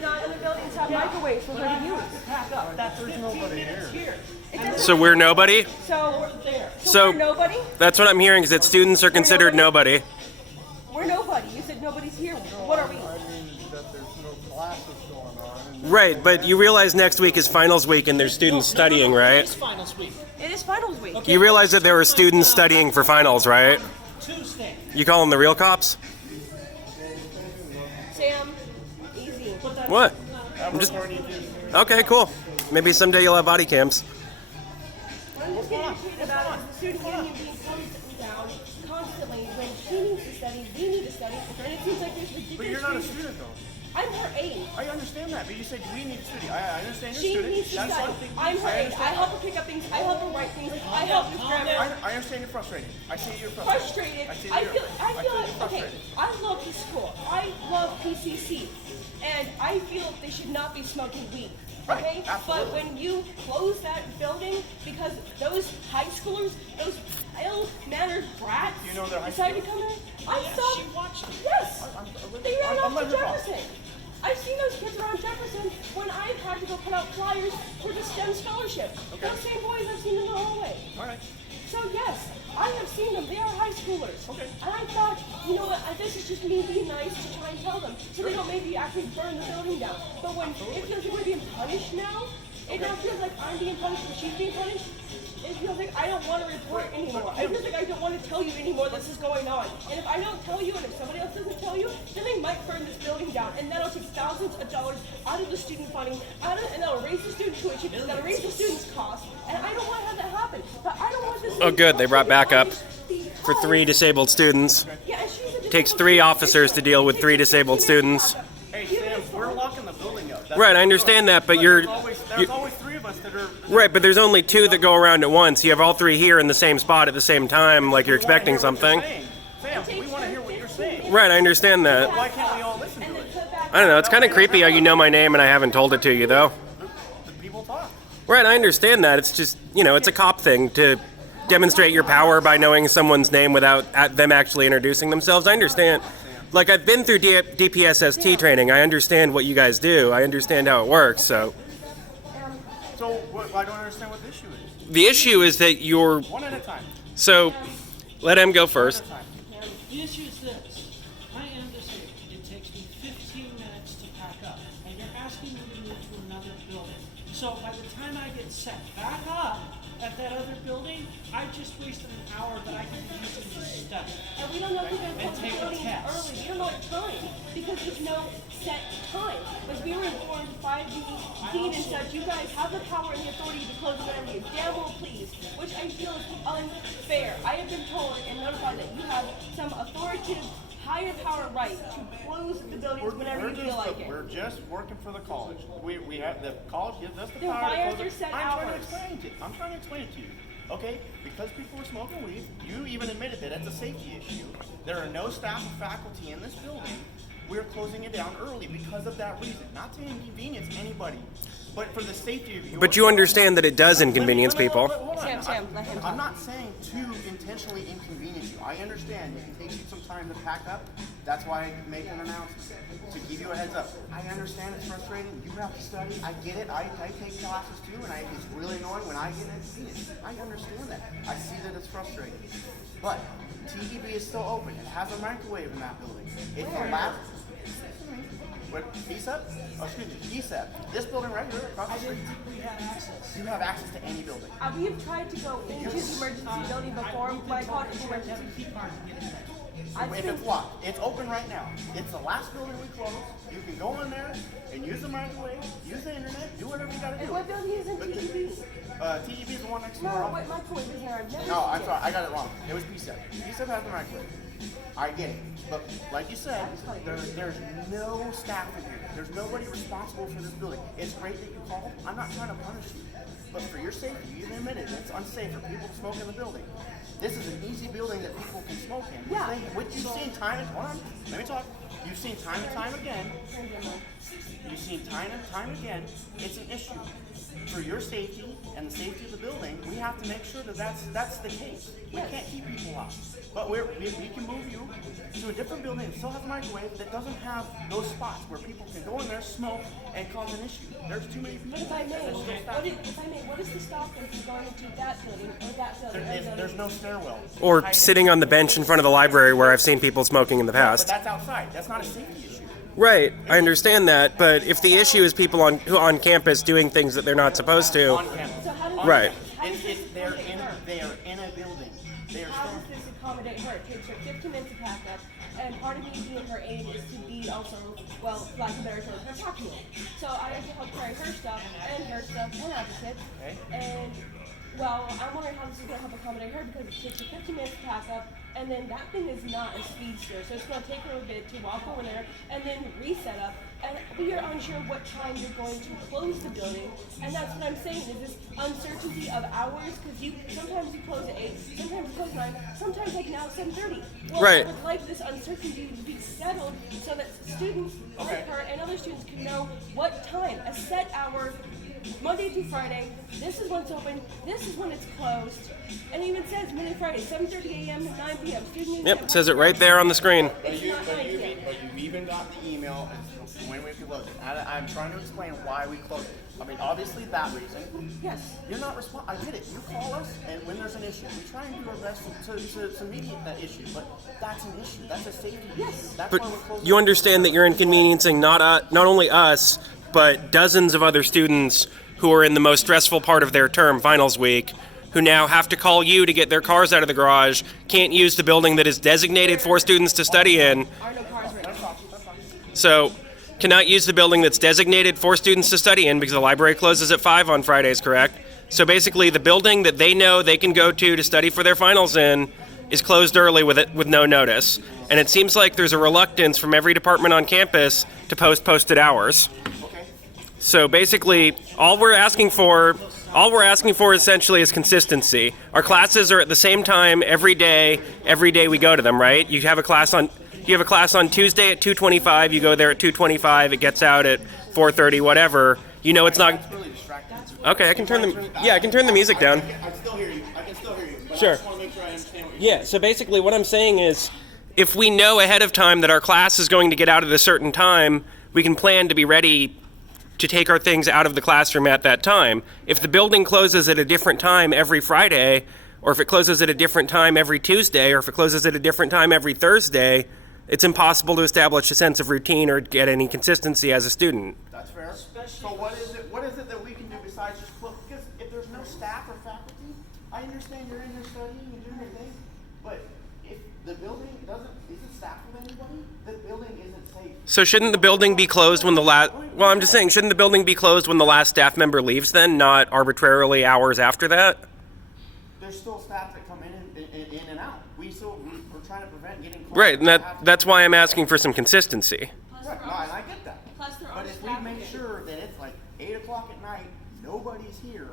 but not other buildings have microwaves for her to use. There's nobody here. So we're nobody? So we're nobody? That's what I'm hearing, is that students are considered nobody. We're nobody. You said nobody's here. What are we? I mean that there's no classes going on. Right, but you realize next week is finals week and there's students studying, right? It's finals week. It is finals week. Okay. You realize that there were students studying for finals, right? Tuesday. You call them the real cops? Sam, easy. What? I'm just... Okay, cool. Maybe someday you'll have body cams. I'm just getting irritated about is the student union being constantly down, constantly, when she needs to study, we need to study, and it seems like there's ridiculous. But you're not a student though. I'm her aide. I understand that, but you said we need to study. I understand you're a She student. needs to That's study. fine. I'm her aide. I help her pick up things. I help her write things. I help with grammar. I understand you're frustrated. I see you're frustrated. Frustrated. I I feel you're okay. frustrated. I love this school. I love PCC, and I feel they should not be smoking weed. Okay, Right, absolutely. but when you close that building because those high schoolers, those ill-mannered brats, You know they're high decided to come in, I saw. She watched it. Yes, they ran I'm off to letting her talk. Jefferson. I've seen those kids around Jefferson when I've had to go put out flyers for the STEM scholarship. Okay. Those same boys I've seen in the hallway. All right. So yes, I have seen them. They are high schoolers. Okay. And I thought, you know what, this is just me being nice to try and tell them so they don't maybe actually burn the building down. But when it feels like we're being punished now, it now feels like I'm being punished and she's being punished. It feels like I don't want to report anymore. It feels like I don't want to tell you anymore this is going on. And if I don't tell you and if somebody else doesn't tell you, then they might burn this building down. And that'll take thousands of dollars out of the student funding, and that'll raise the student tuition, that'll raise the students' costs. And I don't want to have that happen. But I don't want this. Oh, good. They brought backup for 3 disabled students. Yeah, and she's a Takes 3 officers to deal with 3 disabled students. Hey Sam, we're locking the building up. Right, I understand that, but There's always 3 of us that are. Right, but there's only 2 that go around at once. You have all 3 here in the same spot at the same time, like you're expecting something. Sam, we want to hear what you're saying. Right, I understand that. Why can't we all listen to it? I don't know, it's kind of creepy how you know my name and I haven't told it to you, though. The people talk. Right, I understand that. It's just, it's a cop thing to demonstrate your power by knowing someone's name without them actually introducing themselves. I understand. Like, I've been through DPSST training. I understand what you guys do. I understand how it works, so. So I don't understand what the issue is. The issue is that you're... One at a time. So, let him go first. The issue is this. I am disabled. It takes me 15 minutes to pack up. And you're asking me to move to another building. So by the time I get set back up at that other building, I just wasted an hour that I could be using to study. And we don't know if we're going to And close the take a building test. early. We don't know what time because there's no set time. Because we were informed by the dean and said, you guys have the power and the authority to close whenever you damn well please, which I feel is unfair. I have been told and notified that you have some authoritative higher power right to close the buildings whenever you feel like it. We're just working for the college. We have the college gives us the Then power why to aren't close there it. set I'm trying to explain it to you. Okay? Because people were smoking weed, you even admitted that it's a safety issue. There are no staff or faculty in this building. We're closing it down early because of that reason. Not to inconvenience anybody, but for the safety of you. But you understand that it does inconvenience people. Hold on. Sam, let him talk. I'm not saying to intentionally inconvenience you. I understand it can take you some time to pack up. That's why I make an announcement to give you a heads up. I understand it's frustrating. You have to study. I get it. I take classes too, and it's really annoying when I get inconvenienced. I understand that. I see that it's frustrating. But TEB is still open. It has a microwave in that building. It's the last. What, PCEP? Oh, excuse me, PCEP. This building right here across the street. We had access. You have access to any building. We have tried to go into the emergency building before, but I called it the emergency. If it's locked, it's open right now. It's the last building we closed. You can go in there and use the microwave, use the internet, do whatever you gotta do. And what building is in TEB? TEB is the one next to No, the what microwave is there? I've never No, I'm seen sorry, I got it wrong. It was PCEP. PCEP has the microwave. I get it. But like you said, there's no staff in here. There's nobody responsible for this building. It's great that you called. I'm not trying to punish you. But for your safety, you even admitted it's unsafe for people to smoke in the building. This is an easy building that people can smoke in. Yeah. Which you've seen time and let me talk. You've seen time and time again. You've seen time and time again. It's an issue. For your safety and the safety of the building, we have to make sure that that's the case. We can't keep people out. But we can move you to a different building that still has a microwave that doesn't have those spots where people can go in there, smoke and cause an issue. There's too many people. But if I may, and there's no staff. what is to stop them from going into that building or that building? There's no stairwell. Or Hide it. sitting on the bench in front of the library where I've seen people smoking in the But past. that's outside. That's not a safety issue. Right, I understand that, but if the issue is people on campus doing things that they're not supposed to, On campus. So how does right. How does this They're accommodate her? in a building. They are How still. does this accommodate her? It takes her 15 minutes to pack up, and part of me being her aide is to be also, well, lack of better terms, her pack mule. So I have to help carry her stuff and advocate. Okay. And, well, I'm wondering how this is going to help accommodate her because it takes her 15 minutes to pack up, and then that thing is not a speedster, so it's going to take her a bit to walk over there and then reset up. And we are unsure what time you're going to close the building, and that's what I'm saying is this uncertainty of hours, because sometimes you close at 8, sometimes you close 9, sometimes like now it's 7:30. Well, Right. I would like this uncertainty to be settled so that students like her and other students can know what time, a set hour, Monday through Friday, this is when it's open, this is when it's closed, and it even says Monday, Friday, 7:30 a.m. to 9 p.m. Student Yep, it says it right there on the screen. It's not 9 p.m. But you've even got the email when we close it. I'm trying to explain why we close it. I mean, obviously that reason. Yes. You're not I get it. You call us, and when there's an issue, we try and do our best to mediate that issue. But that's an issue. That's a safety issue. That's But why we close you it. understand that you're inconveniencing not only us, but dozens of other students who are in the most stressful part of their term, finals week, who now have to call you to get their cars out of the garage, can't use the building that is designated for students to study in, Are no cars right now. so cannot use the building that's designated for students to study in because the library closes at 5 on Fridays, correct? So basically the building that they know they can go to study for their finals in is closed early with no notice. And it seems like there's a reluctance from every department on campus to post posted hours. So basically, all we're asking for essentially is consistency. Our classes are at the same time every day we go to them, right? You have a class on Tuesday at 2:25, you go there at 2:25, it gets out at 4:30, whatever. You know it's not. It's really distracting. Okay, I can turn the music down. I can still hear you. But Sure. I just want to make sure I understand what you're Yeah, so basically what I'm saying is if we know ahead of time that our class is going to get out at a certain time, we can plan to be ready to take our things out of the classroom at that time. If the building closes at a different time every Friday, or if it closes at a different time every Tuesday, or if it closes at a different time every Thursday, it's impossible to establish a sense of routine or get any consistency as a student. That's fair. So what is it that we can do besides just close? Because if there's no staff or faculty, I understand you're in there studying and doing your thing, but if the building isn't staffed with anybody, the building isn't safe. So shouldn't the building be closed when I'm just saying, shouldn't the building be closed when the last staff member leaves then, not arbitrarily hours after that? There's still staff that come in and out. We're trying to prevent getting caught. Right, and that's why I'm asking for some consistency. Right, no, and I get that. Plus there are But if we staff make again. sure that it's like 8 o'clock at night, nobody's here,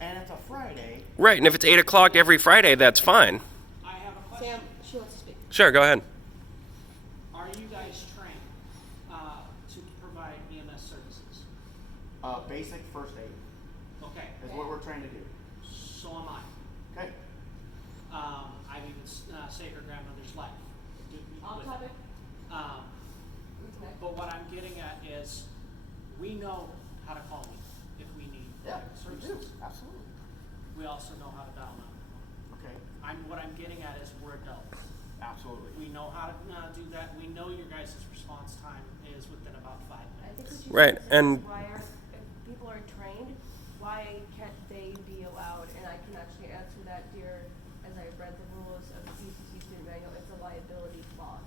and it's a Friday, Right, and if it's 8 o'clock every Friday, that's fine. I have a question. Sam, she wants to speak. Sure, go ahead. Are you guys trained to provide EMS services? basic first aid Okay. is what we're trying to do. So am I. Okay. I've even saved her grandmother's life. Off with topic. it. But what I'm getting at is, we know how to call me if we need Yeah, we do. services. Absolutely. We also know how to dial 911. Okay. What I'm getting at is we're adults. Absolutely. We know how to do that. We know your guys' response time is within about 5 I think minutes. what you Right, said is and- why if people are trained, why can't they be allowed? And I can actually answer that, dear, as I read the rules of the PCC student manual, it's a liability clause.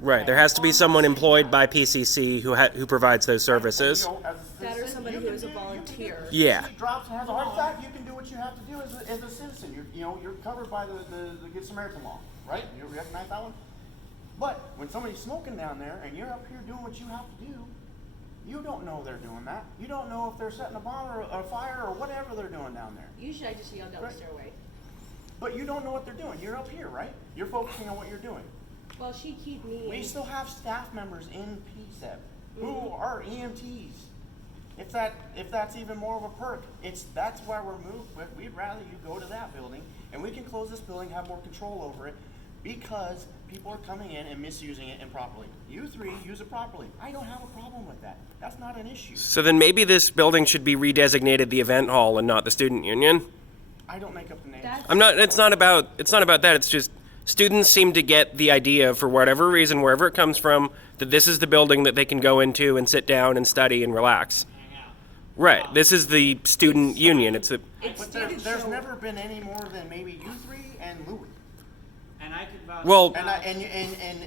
Right, there has to be someone employed by PCC who provides those services. You know, as a That or citizen, somebody you who can is a do- you can volunteer. get- Yeah. If she drops and has a heart attack, you can do what you have to do as a citizen. You're covered by the Good Samaritan law, right? You recognize that one? But when somebody's smoking down there and you're up here doing what you have to do, you don't know they're doing that. You don't know if they're setting a bomb or a fire or whatever they're doing down there. Usually I just yell down the Right. stairway. But you don't know what they're doing. You're up here, right? You're focusing on what you're doing. Well, she keep me. We still have staff members in PCEP who are EMTs. If that's even more of a perk, that's why we'd rather you go to that building and we can close this building, have more control over it, because people are coming in and misusing it improperly. You three use it properly. I don't have a problem with that. That's not an issue. So then maybe this building should be redesignated the event hall and not the student union. I don't make up the names. I'm not. It's not about that. It's just students seem to get the idea for whatever reason, wherever it comes from, that this is the building that they can go into and sit down and study and relax. Right. This is the student union. It's a. But there's never been any more than maybe you three and Louis. And I could vouch. Well, And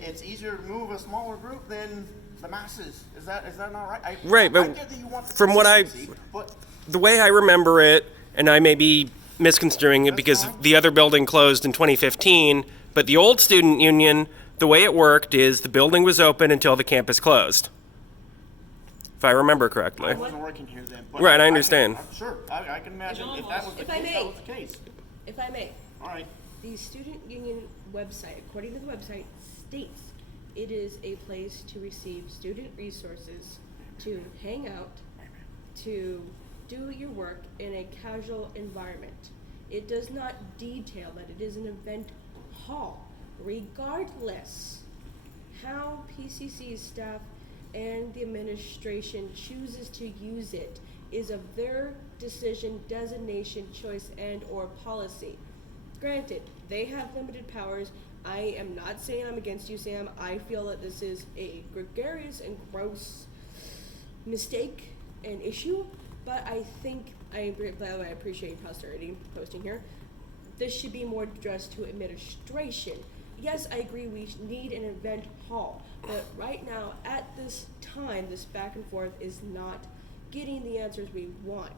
it's easier to move a smaller group than the masses. Is that not right? Right, but I get that you want the from what consistency, but the way I remember it, and I may be misconstruing it because the other building closed in 2015, but the old student union, the way it worked is the building was open until the campus closed. If I remember correctly. I wasn't working here then. But Right, I understand. I'm sure. I can imagine if that was the If I case, may. that was the case. If I may, All right. the student union website, according to the website, states it is a place to receive student resources, to hang out, to do your work in a casual environment. It does not detail that it is an event hall. Regardless how PCC's staff and the administration chooses to use it is of their decision, designation, choice, and or policy. Granted, they have limited powers. I am not saying I'm against you, Sam. I feel that this is a gregarious and gross mistake and issue, but I think, by the way, I appreciate posterity posting here. This should be more addressed to administration. Yes, I agree we need an event hall, but right now, at this time, this back and forth is not getting the answers we want.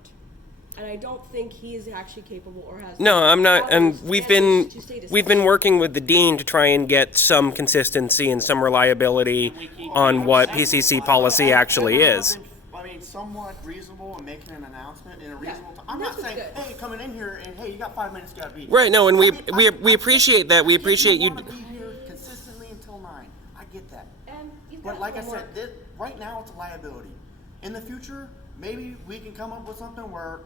And I don't think he is actually capable or has. No, I'm not. And powers we've and been to state his we've been working with the dean to try and get some consistency and some reliability on what PCC policy actually is. I mean, somewhat reasonable in making an announcement in a reasonable time. I'm this not was saying, good. hey, coming in here and hey, you got 5 minutes, gotta be. Right. No, and I mean, we appreciate that. We appreciate you. you. Want to be here consistently until 9. I get that. And you've But got like I one more. said, right now it's a liability. In the future, maybe we can come up with something where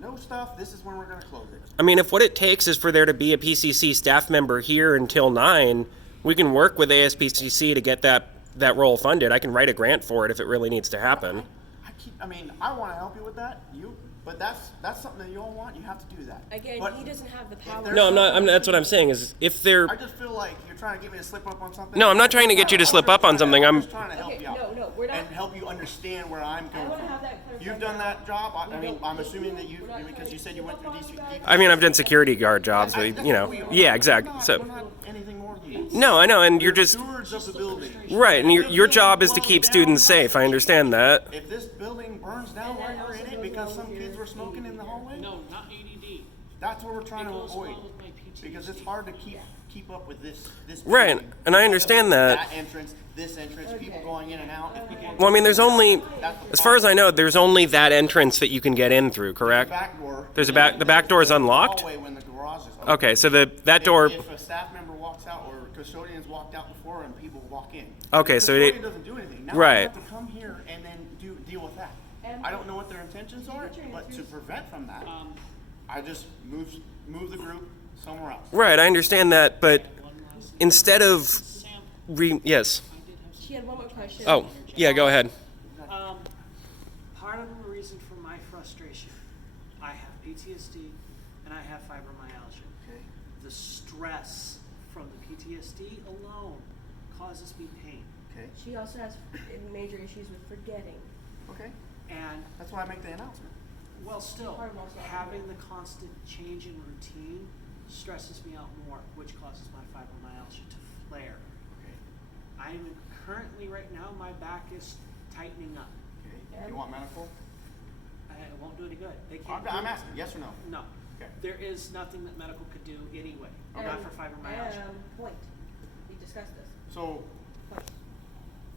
no stuff. This is when we're going to close it. I mean, if what it takes is for there to be a PCC staff member here until 9, we can work with ASPCC to get that role funded. I can write a grant for it if it really needs to happen. I mean, I want to help you with that. But that's something that you all want. You have to do that. Again, But he doesn't have the if power. there's No, I'm not. something- That's what I'm saying. Is if they're I just feel like you're trying to get me to slip up on something. No, I'm not trying to get you to slip up on something. I'm just trying to help Okay, you out. no, we're not- And help you understand where I'm coming wanna from. have that clarified You've done now. that job. I mean, don't- I'm assuming that we're not because trying you to said you went slip through up on DC. you guys. I mean, I've done security guard jobs, but That's you know, what we are. yeah, We're exactly. not- So we're not anything more than you. no, I know, and you're just Stewards of the building. right, and your job is to keep students safe. I understand that. If this building burns down while you're in it because some kids were smoking in the hallway, No, not ADD. that's what we're trying to It goes avoid. along with my PTSD. Because it's hard to keep up with this Right, building. and I understand that. That entrance, this entrance, people going in and out. Well, I mean, there's only, as far as I know, there's only that entrance that you can get in through, correct? Back door. There's a back. The back door is unlocked. Hallway when the garage is open. Okay, so that door. If a staff member walks out or custodians walked out before and people walk in. Okay, the so custodian it- doesn't do anything. Now right. they have to come here and then deal with that. I don't know what their intentions are, but to prevent from that, I just move the group somewhere else. Right, I understand that, but instead of Sam, yes. I did have some. She had one more question. Oh, yeah, go ahead. Part of the reason for my frustration, I have PTSD and I have fibromyalgia. Okay. The stress from the PTSD alone causes me pain. Okay. She also has major issues with forgetting. Okay. And, That's why I make the announcement. well, still, Part of also- having the constant change in routine stresses me out more, which causes my fibromyalgia to flare. Okay. I am currently, right now, my back is tightening up. Okay. You want medical? It won't do any good. They can't. I'm asking, yes or no? No. Okay. There is nothing that medical could do anyway, not And- for fibromyalgia. Point. We discussed this. So, Point.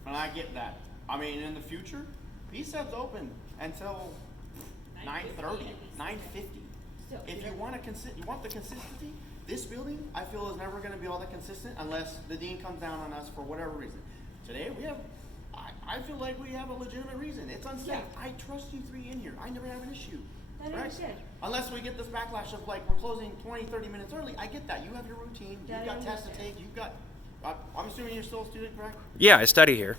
and I get that. I mean, in the future, PCC's open until 9:30, 9:50. Still, If you want the consistency, this building, I feel, is never gonna be all that consistent unless the dean comes down on us for whatever reason. Today, I feel like we have a legitimate reason. It's unsafe. Yeah. I trust you three in here. I never have an issue. I understand. Unless we get this backlash of like, we're closing 20, 30 minutes early. I get that. You have your routine. That You've I got tests to understand. take. You've got, I'm assuming you're still a student, correct? Yeah, I study here.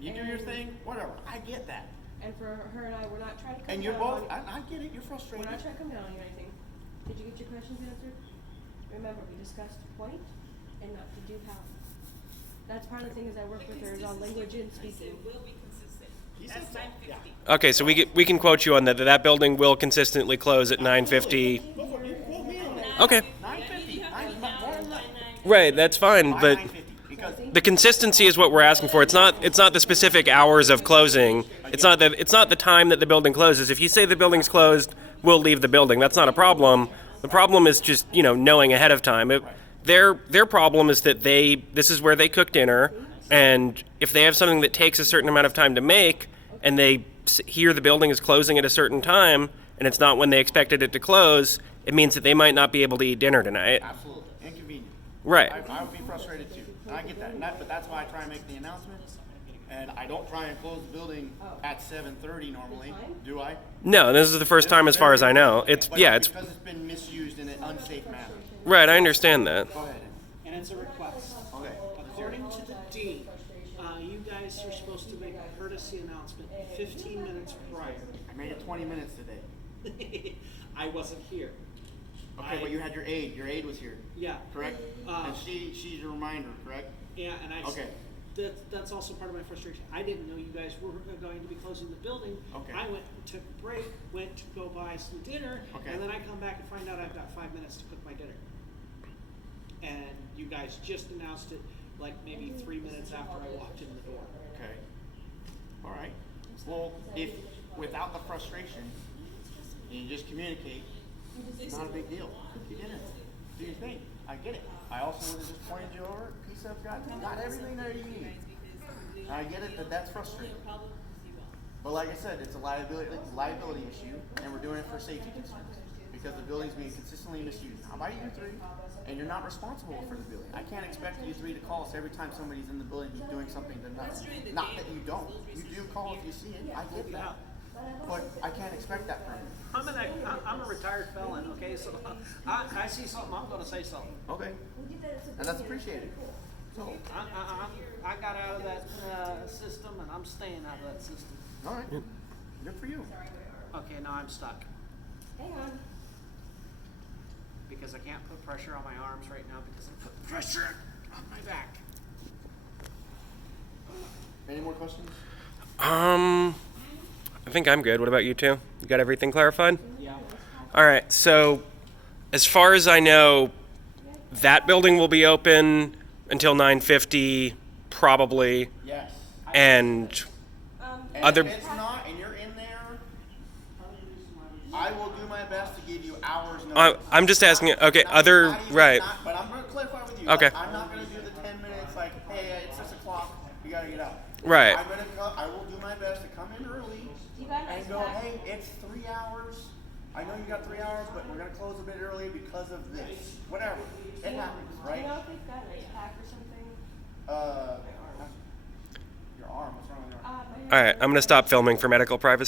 You do your thing, whatever. I get that. And for her and I, we're not trying to come And you're down both, on I get it, you're frustrated. We're not trying to come down on you or anything. Did you get your questions answered? Remember, we discussed point and not to do how. That's part of the thing is I work with her is on language and speaking. Will be consistent. That's 9:50. Okay, so we can quote you on that. That building will consistently close at 9:50. Okay. 9:50. Right, that's fine, Why but 9:50? Because the consistency is what we're asking for. It's not the specific hours of closing. It's not the time that the building closes. If you say the building's closed, we'll leave the building. That's not a problem. The problem is just, knowing ahead of time. Their problem is that this is where they cook dinner, and if they have something that takes a certain amount of time to make, and they hear the building is closing at a certain time, and it's not when they expected it to close, it means that they might not be able to eat dinner tonight. absolutely inconvenient. Right. I would be frustrated too. And I get that. But that's why I try and make the announcements. And I don't try and close the building at 7:30 normally, do I? No, this is the first time as far as I know. But It's because it's been misused in an unsafe manner. right. I understand that. Go ahead. And it's a request. Okay. According to the dean, you guys are supposed to make a courtesy announcement 15 minutes prior. I made it 20 minutes today. I wasn't here. Okay, but you had your aide. Your aide was here, Yeah. correct? And she's your reminder, correct? Yeah, and Okay. That's also part of my frustration. I didn't know you guys were going to be closing the building. Okay. I went and took a break, went to go buy some dinner, Okay. and then I come back and find out I've got 5 minutes to cook my dinner. And you guys just announced it like maybe 3 minutes after I walked in the door. Okay. All right. Well, if without the frustration, you just communicate, it's not a big deal. You didn't. Do your thing. I get it. I also would have just pointed you over. Pizza got everything there you need. I get it that's frustrating. But like I said, it's a liability issue, and we're doing it for safety concerns because the building's being consistently misused. How about you three? And you're not responsible for the building. I can't expect you three to call us every time somebody's in the building who's doing something they're not that you don't. You do call if you see it. I get that. But I can't expect that from you. I'm a retired felon, okay? So I see something, I'm going to say something. Okay. And that's appreciated. So, I got out of that system, and I'm staying out of that system. all right. Good for you. Okay, now I'm stuck Hang on. because I can't put pressure on my arms right now because I put pressure on my back. Any more questions? I think I'm good. What about you two? You got everything clarified? Yeah. All right. So, as far as I know, that building will be open until 9:50, probably, Yes. and And Other- if it's not, and you're in there, I will do my best to give you hours notice. I'm just asking. Okay, Not even right? not- but I'm going to clarify with you. Okay. I'm not going to do the 10 minutes like, hey, it's 6 o'clock, you got to get out. Right. I'm going to come, I will do my best to come in early and go, hey, it's 3 hours. I know you got 3 hours, but we're going to close a bit early because of this. Whatever. It happens, Do you right? know if they've got an ice pack or something? Your arm, what's wrong with your arm? My All right. I'm gonna stop filming for medical privacy.